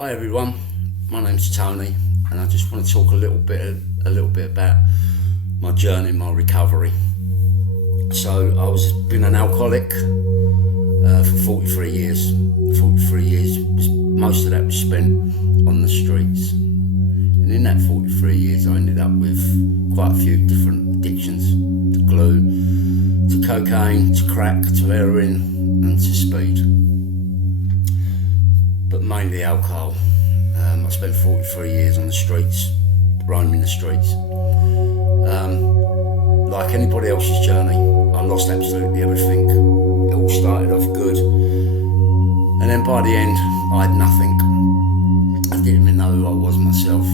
Hi everyone, my name's Tony, and I just want to talk a little bit about my journey, my recovery. So I was been an alcoholic for 43 years. 43 years, most of that was spent on the streets. And in that 43 years, I ended up with quite a few different addictions: to glue, to cocaine, to crack, to heroin, and to speed. But mainly alcohol. I spent 43 years on the streets, roaming the streets. Like anybody else's journey, I lost absolutely everything. It all started off good, and then by the end, I had nothing. I didn't even know who I was myself.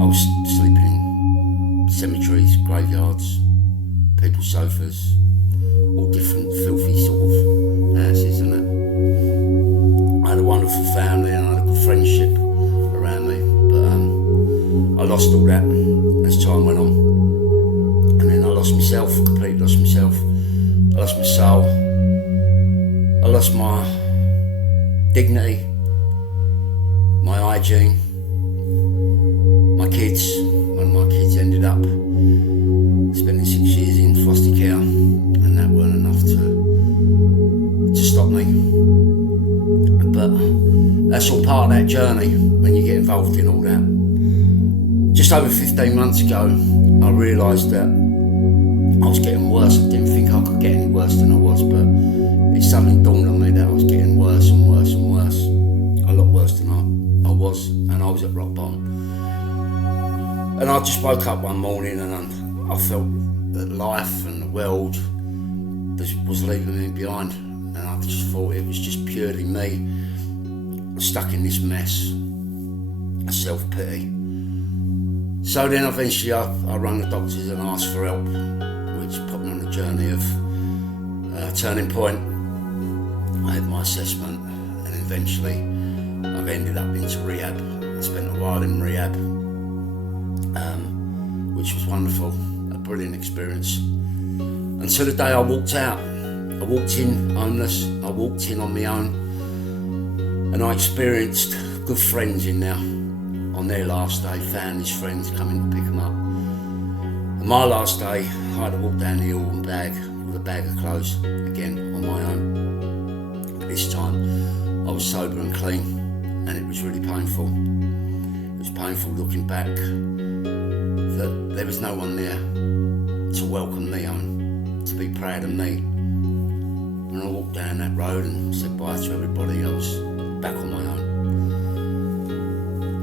I was sleeping in cemeteries, graveyards, people's sofas, all different filthy sort of houses, and I had a wonderful family and I had a good friendship around me, but I lost all that as time went on. And then I lost myself, completely lost myself. I lost my soul. I lost my dignity, my hygiene, my kids. One of my kids ended up spending 6 years in foster care, and that weren't enough to stop me. But that's all part of that journey when you get involved in all that. Just over 15 months ago, I realised that I was getting worse. I didn't think I could get any worse than I was, but it's something dawned on me that I was getting worse and worse and worse. A lot worse than I was, and I was at rock bottom. And I just woke up one morning and I felt that life and the world was leaving me behind, and I just thought it was just purely me stuck in this mess, self-pity. So then eventually I rang the doctors and asked for help, which put me on a journey of turning point. I had my assessment, and eventually I've ended up into rehab. I spent a while in rehab, which was wonderful, a brilliant experience. Until the day I walked out. I walked in homeless, I walked in on my own, and I experienced good friends in there. On their last day, found his friends coming to pick them up. And my last day, I had to walk down the hill with a bag of clothes, again on my own. But this time, I was sober and clean, and it was really painful. It was painful looking back that there was no one there to welcome me home, to be proud of me. When I walked down that road and said bye to everybody, I was back on my own.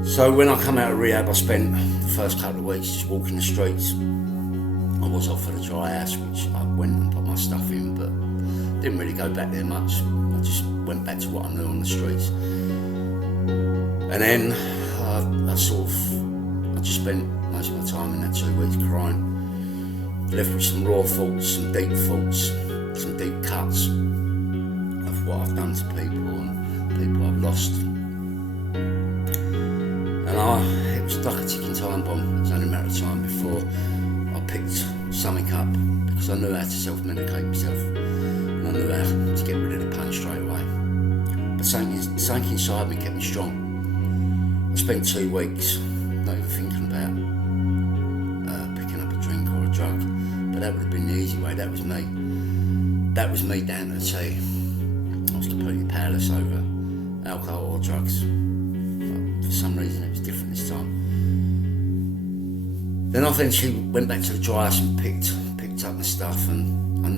So when I come out of rehab, I spent the first couple of weeks just walking the streets. I was offered a dry house, which I went and put my stuff in, but didn't really go back there much. I just went back to what I knew on the streets. And then I just spent most of my time in that 2 weeks crying. Left with some raw thoughts, some deep cuts of what I've done to people and people I've lost. And it was like a ticking time bomb. It was only a matter of time before I picked something up, because I knew how to self-medicate myself, and I knew how to get rid of the pain straight away. But something inside me kept me strong. I spent 2 weeks not even thinking about picking up a drink or a drug, but that would have been the easy way. That was me. That was me down to the T. I was completely powerless over alcohol or drugs. But for some reason it was different this time. Then I eventually went back to the dry house and picked up my stuff, and I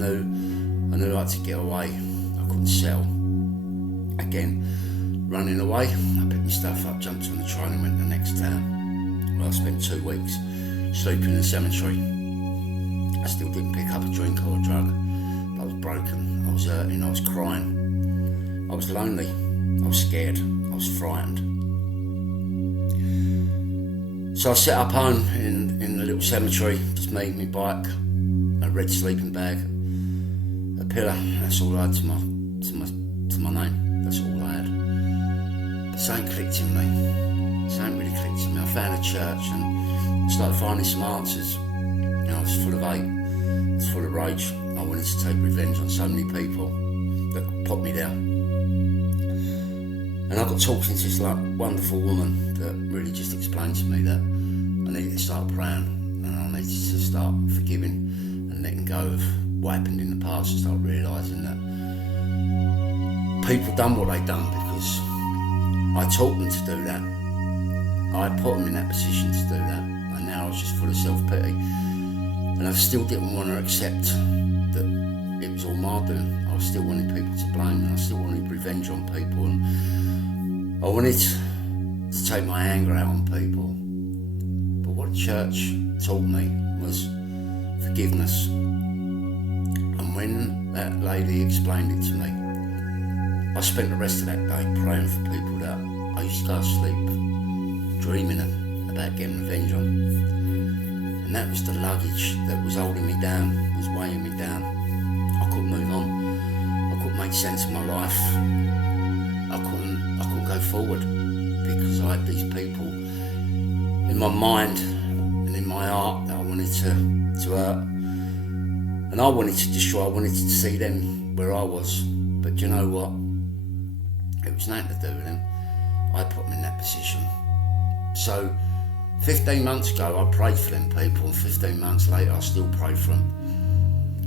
knew I had to get away. I couldn't settle. Again, running away, I picked my stuff up, jumped on the train and went to the next town, where I spent 2 weeks sleeping in a cemetery. I still didn't pick up a drink or a drug. I was broken, I was hurting, I was crying, I was lonely, I was scared, I was frightened. So I set up home in the little cemetery, just me, my bike, a red sleeping bag, a pillow. That's all I had to my name. That's all I had. But something clicked in me. Something really clicked in me. I found a church and I started finding some answers. I was full of hate. I was full of rage. I wanted to take revenge on so many people that put me down. And I got talking to this wonderful woman that really just explained to me that I needed to start praying and I needed to start forgiving and letting go of what happened in the past and start realising that people done what they done because I taught them to do that. I put them in that position to do that, and now I was just full of self-pity, and I still didn't want to accept that it was all my doing. I still wanted people to blame, and I still wanted revenge on people, and I wanted to take my anger out on people. But what the church taught me was forgiveness. And when that lady explained it to me, I spent the rest of that day praying for people that I used to go to sleep dreaming about getting revenge on. And that was the luggage that was holding me down, was weighing me down. I couldn't move on. I couldn't make sense of my life. I couldn't go forward because I had these people in my mind and in my heart that I wanted to hurt. And I wanted to destroy. I wanted to see them where I was. But you know what? It was nothing to do with them. I put them in that position. So 15 months ago I prayed for them people, and 15 months later I still pray for them,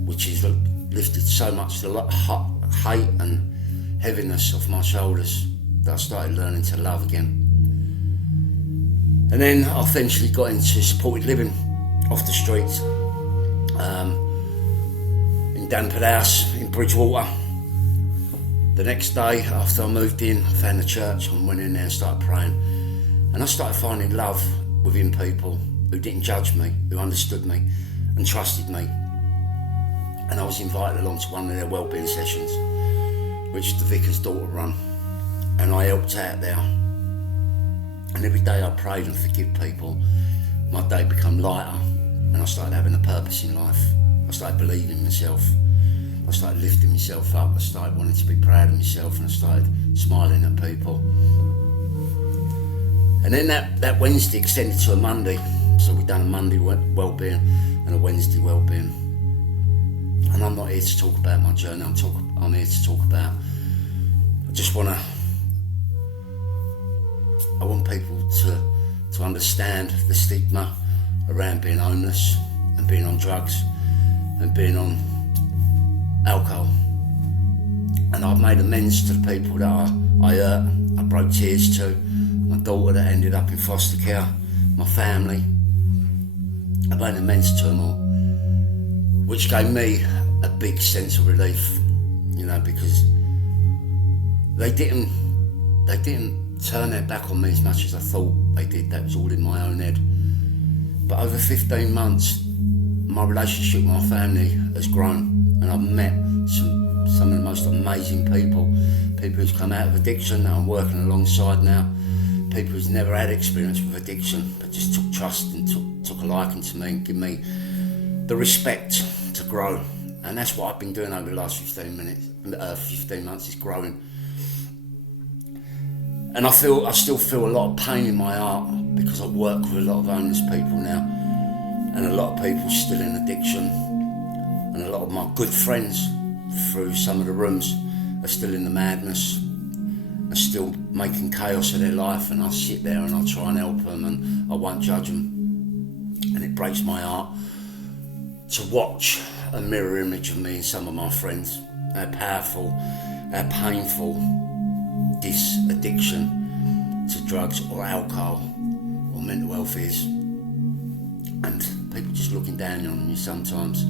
which has lifted so much the hate and heaviness off my shoulders that I started learning to love again. And then I eventually got into supported living off the streets in Damford House in Bridgewater. The next day after I moved in, I found a church and went in there and started praying. And I started finding love within people who didn't judge me, who understood me and trusted me. And I was invited along to one of their wellbeing sessions, which the vicar's daughter run. And I helped out there. And every day I prayed and forgive people. My day became lighter and I started having a purpose in life. I started believing in myself. I started lifting myself up. I started wanting to be proud of myself, and I started smiling at people. And then that Wednesday extended to a Monday. So we've done a Monday wellbeing and a Wednesday wellbeing. And I'm not here to talk about my journey. I'm here to talk about, I want people to understand the stigma around being homeless and being on drugs and being on alcohol. And I've made amends to the people that I hurt, I broke tears to, my daughter that ended up in foster care, my family. I made amends to them all, which gave me a big sense of relief, because they didn't turn their back on me as much as I thought they did. That was all in my own head. But over 15 months, my relationship with my family has grown, and I've met some of the most amazing people who's come out of addiction that I'm working alongside now, people who's never had experience with addiction but just took trust and took a liking to me and give me the respect to grow. And that's what I've been doing over the last 15 months, is growing. And I still feel a lot of pain in my heart because I work with a lot of homeless people now, and a lot of people still in addiction, and a lot of my good friends through some of the rooms are still in the madness, are still making chaos of their life, and I sit there and I try and help them and I won't judge them. And it breaks my heart to watch a mirror image of me and some of my friends, how powerful, how painful this addiction to drugs or alcohol or mental health is. And people just looking down on you sometimes,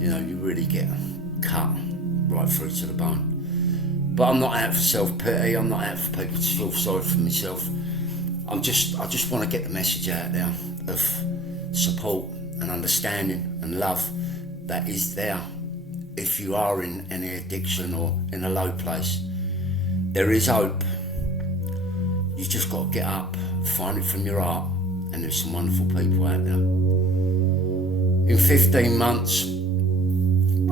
you really get cut right through to the bone. But I'm not out for self-pity, I'm not out for people to feel sorry for myself. I just want to get the message out there of support and understanding and love that is there if you are in any addiction or in a low place. There is hope. You just got to get up, find it from your heart, and there's some wonderful people out there. In 15 months,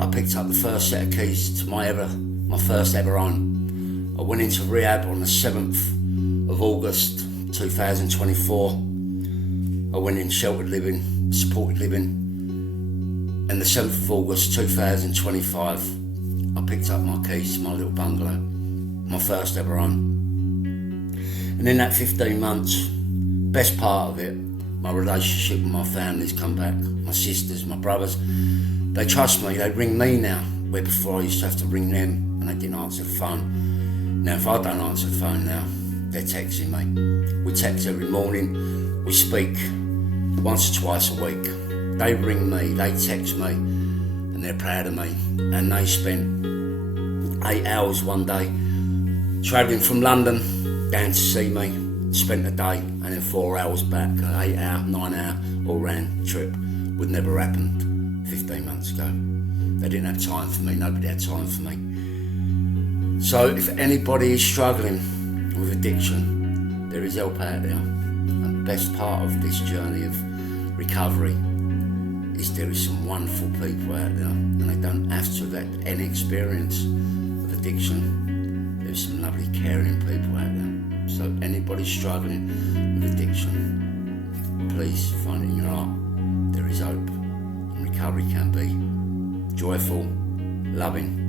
I picked up the first set of keys to my first ever home. I went into rehab on the 7th of August 2024. I went in sheltered living, supported living, and the 7th of August 2025, I picked up my keys to my little bungalow, my first ever home. And in that 15 months, best part of it, my relationship with my family's come back. My sisters, my brothers, they trust me, they ring me now, where before I used to have to ring them and they didn't answer the phone. Now if I don't answer the phone now, they're texting me. We text every morning, we speak once or twice a week. They ring me, they text me, and they're proud of me. And they spent 8 hours one day travelling from London down to see me, spent a day, and then 4 hours back, an 8 hour, 9 hour all-round trip. Would never happened 15 months ago. They didn't have time for me, nobody had time for me. So if anybody is struggling with addiction, there is help out there. And the best part of this journey of recovery is there is some wonderful people out there, and they don't have to have had any experience of addiction. There's some lovely caring people out there. So anybody struggling with addiction, please find it in your heart. There is hope, and recovery can be joyful, loving.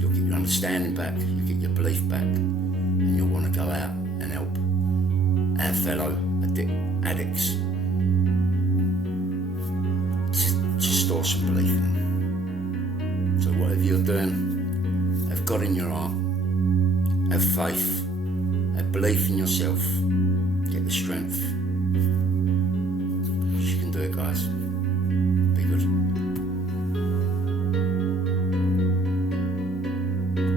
You'll get your understanding back, you'll get your belief back, and you'll want to go out and help our fellow addicts to store some belief in them. So whatever you're doing, have God in your heart, have faith, have belief in yourself, get the strength. You can do it, guys. Be good.